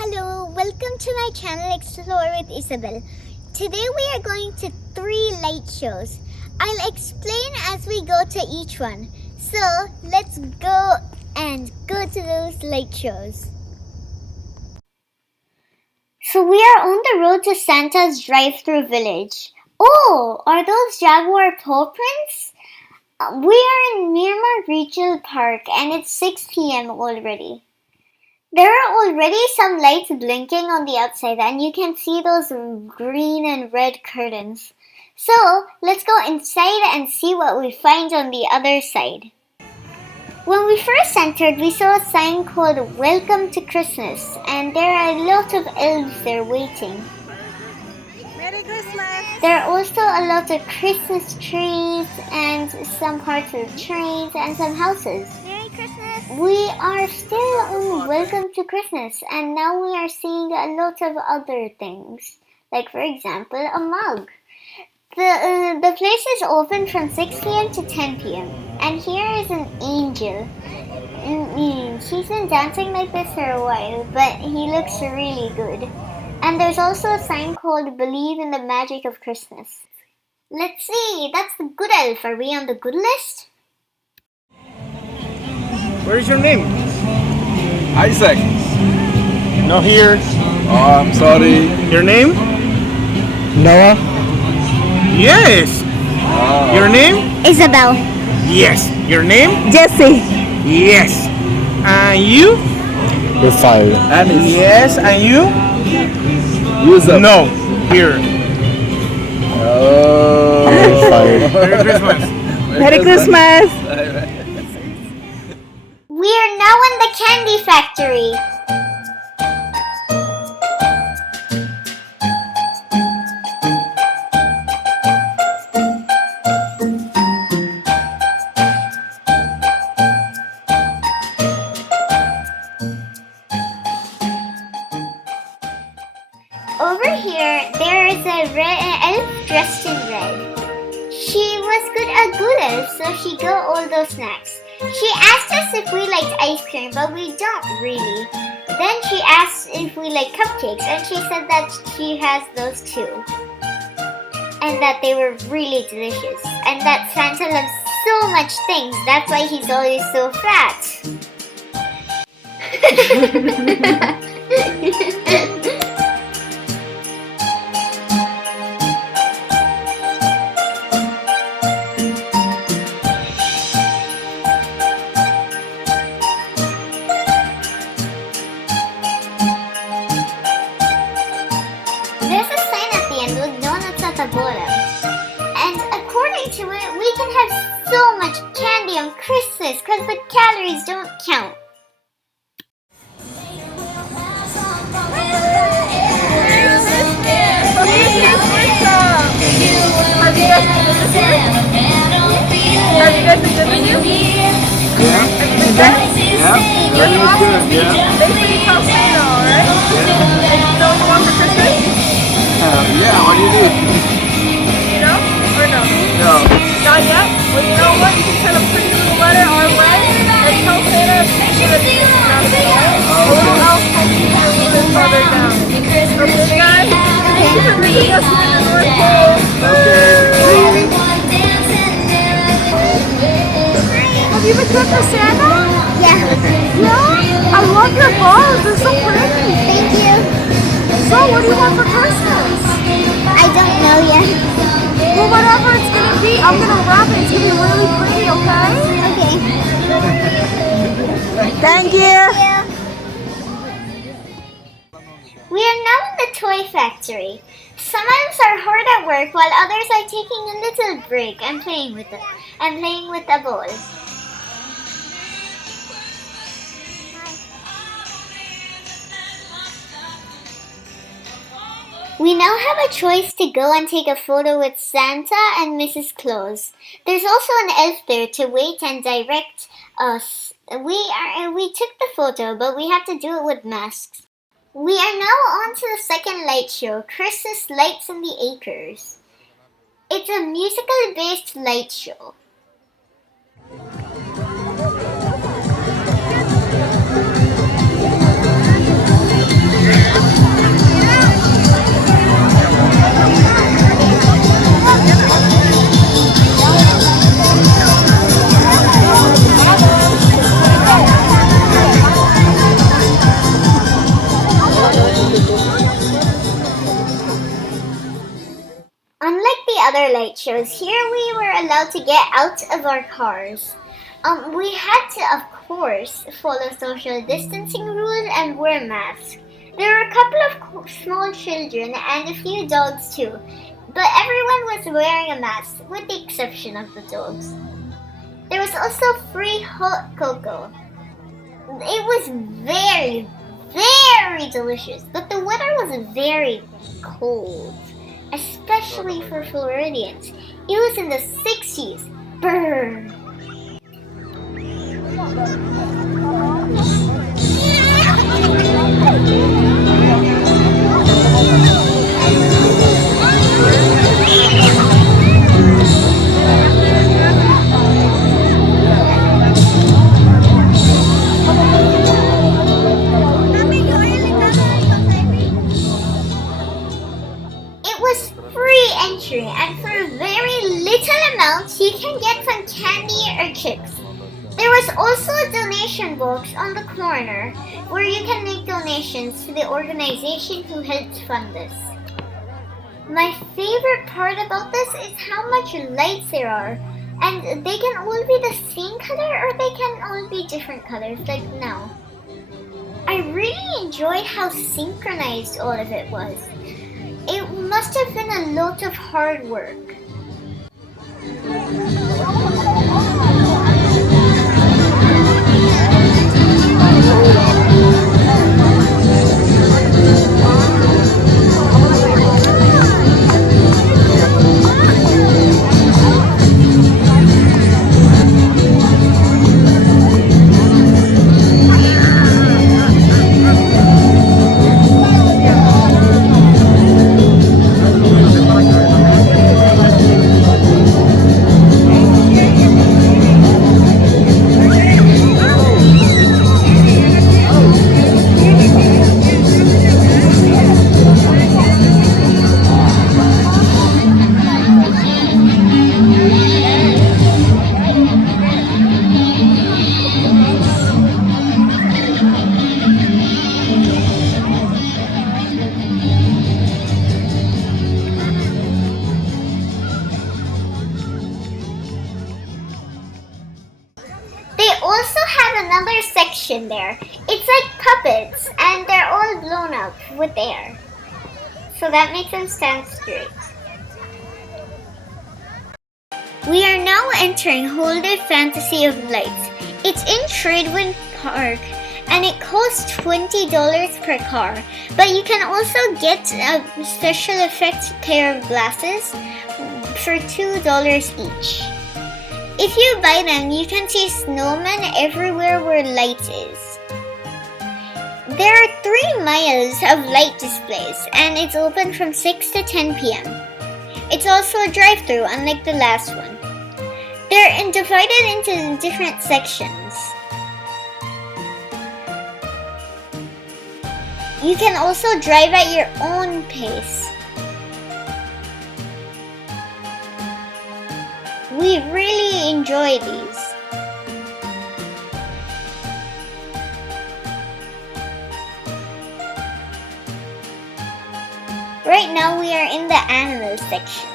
Hello, welcome to my channel Explore with Isabel. Today we are going to 3 light shows. I'll explain as we go to each one. So let's go to those light shows. So we are on the road to Santa's Drive-Thru Village. Oh, are those jaguar paw prints? We are in Miramar Regional Park and it's 6 p.m. already. There are already some lights blinking on the outside and you can see those green and red curtains. So let's go inside and see what we find on the other side. When we first entered, we saw a sign called Welcome to Christmas and there are a lot of elves there waiting. Merry Christmas! There are also a lot of Christmas trees and some parts of trains and some houses. Merry Christmas! We are still on Welcome to Christmas and now we are seeing a lot of other things. Like for example, a mug. The place is open from 6 p.m. to 10 p.m. And here is an angel. He's been dancing like this for a while, but he looks really good. And there's also a sign called Believe in the Magic of Christmas. Let's see, that's the good elf. Are we on the good list? What is your name? Isaac. No here. Oh, I'm sorry. Your name? Noah? Yes. Oh. Your name? Isabel. Yes. Your name? Jesse! Yes. And you? You're fired. Anis. Yes. And you? Yusuf. No. Here. Oh. You're fired. Merry Christmas. Merry Christmas! We are now in the candy factory. Over here, there is an elf dressed in red. She was a good elf, so she got all those snacks. She asked us if we liked ice cream, but we don't really. Then she asked if we like cupcakes, and she said that she has those too. And that they were really delicious. And that Santa loves so much things, that's why he's always so fat. There's a sign at the end with donuts at the bottom. And according to it, we can have so much candy on Christmas because the calories don't count. Have you guys been good with you? Yeah. Have you been good? Yeah. Very good. Yeah. Make sure you tell Santa, alright? Yeah. And you know what you want for Christmas? Yeah. What do you need? You know? Or no? No. Not yet? Well, you know what? You can send a pretty little letter our way and tell Santa that it's not the door. A little elf helps you a little bit farther down. Okay, guys? Thank you for bringing us to the North Pole. Have you been good for Santa? Yeah. Yeah? I love your balls. They're so pretty. Thank you. So, what do you want for Christmas? I don't know yet. Well, whatever it's gonna be, I'm gonna wrap it. It's gonna be really pretty, okay? Okay. Thank you. We are now in the toy factory. Some elves are hard at work while others are taking a little break and playing with a ball. We now have a choice to go and take a photo with Santa and Mrs. Claus. There's also an elf there to wait and direct us. We took the photo, but we have to do it with masks. We are now on to the second light show, Christmas Lights in the Acres. It's a musical-based light show. our light shows. Here we were allowed to get out of our cars. We had to, of course, follow social distancing rules and wear masks. There were a couple of small children and a few dogs too, but everyone was wearing a mask, with the exception of the dogs. There was also free hot cocoa. It was very, very delicious, but the weather was very cold, especially for Floridians. It was in the 60s. Brr. It was free entry, and for very little amounts, you can get some candy or chips. There was also a donation box on the corner where you can make donations to the organization who helped fund this. My favorite part about this is how much lights there are, and they can all be the same color or they can all be different colors like now. I really enjoyed how synchronized all of it was. It must have been a lot of hard work. Another section there. It's like puppets and they're all blown up with air. So that makes them stand straight. We are now entering Holder Fantasy of Lights. It's in Tradewinds Park and it costs $20 per car. But you can also get a special effects pair of glasses for $2 each. If you buy them, you can see snowmen everywhere where light is. There are 3 miles of light displays and it's open from 6 to 10 p.m. It's also a drive-thru unlike the last one. They're divided into different sections. You can also drive at your own pace. We really enjoy these. Right now we are in the animal section.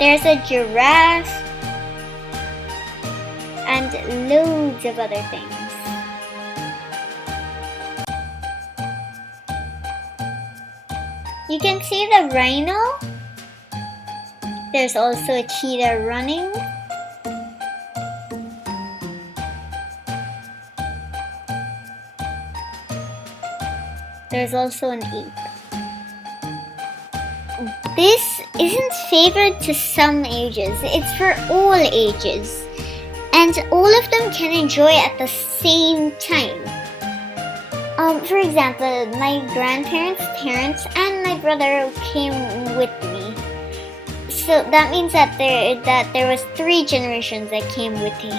There's a giraffe and loads of other things. You can see the rhino. There's also a cheetah running. There's also an ape. This isn't favored to some ages. It's for all ages. And all of them can enjoy at the same time. For example, my grandparents, parents, and my brother came with me. So that means that there was 3 generations that came with me.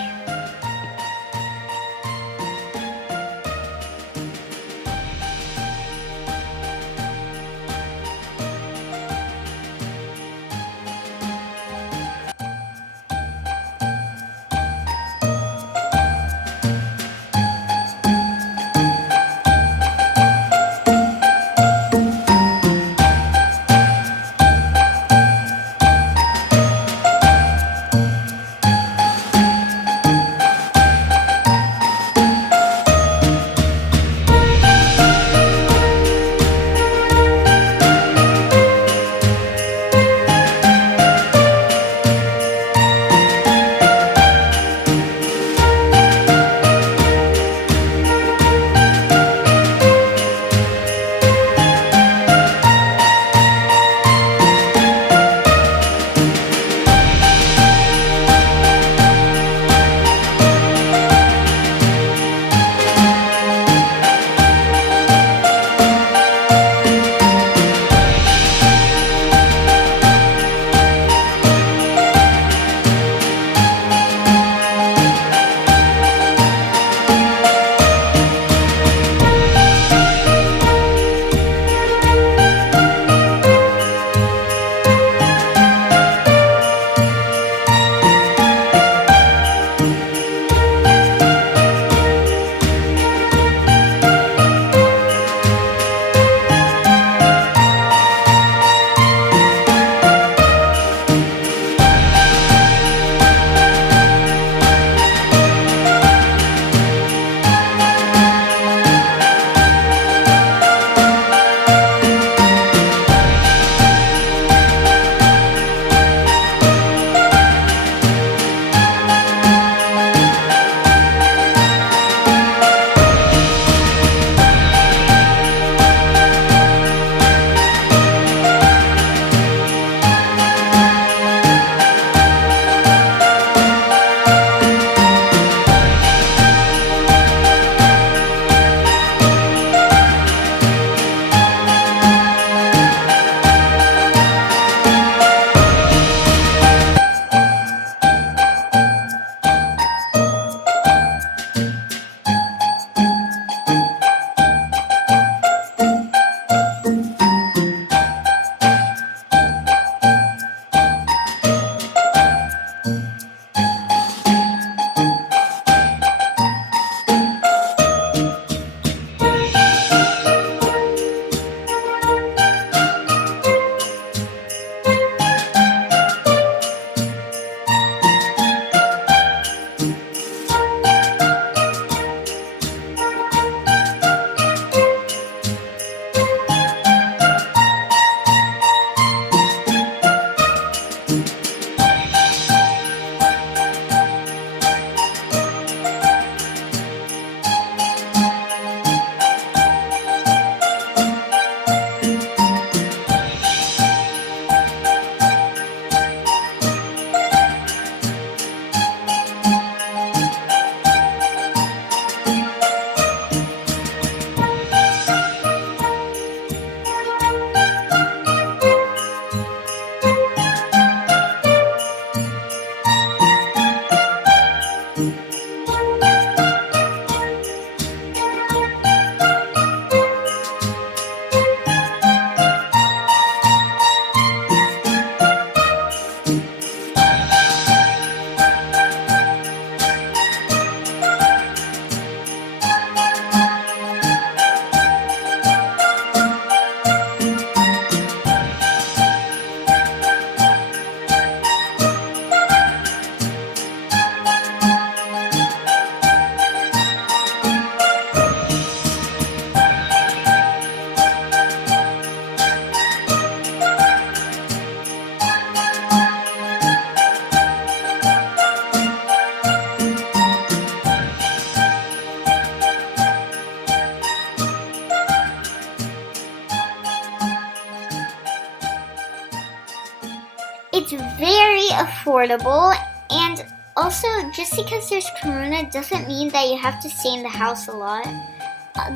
very affordable, and also just because there's corona doesn't mean that you have to stay in the house a lot.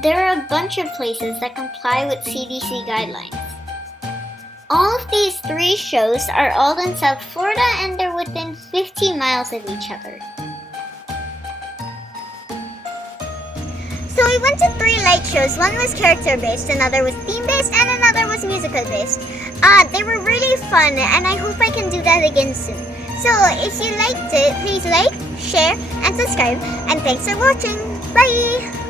There are a bunch of places that comply with CDC guidelines. All of these 3 shows are all in South Florida, and they're within 50 miles of each other. So we went to 3 light shows. One was character-based, another was theme-based, and another was musical-based. They were really fun, and I hope I can do that again soon. So if you liked it, please like, share, and subscribe. And thanks for watching. Bye!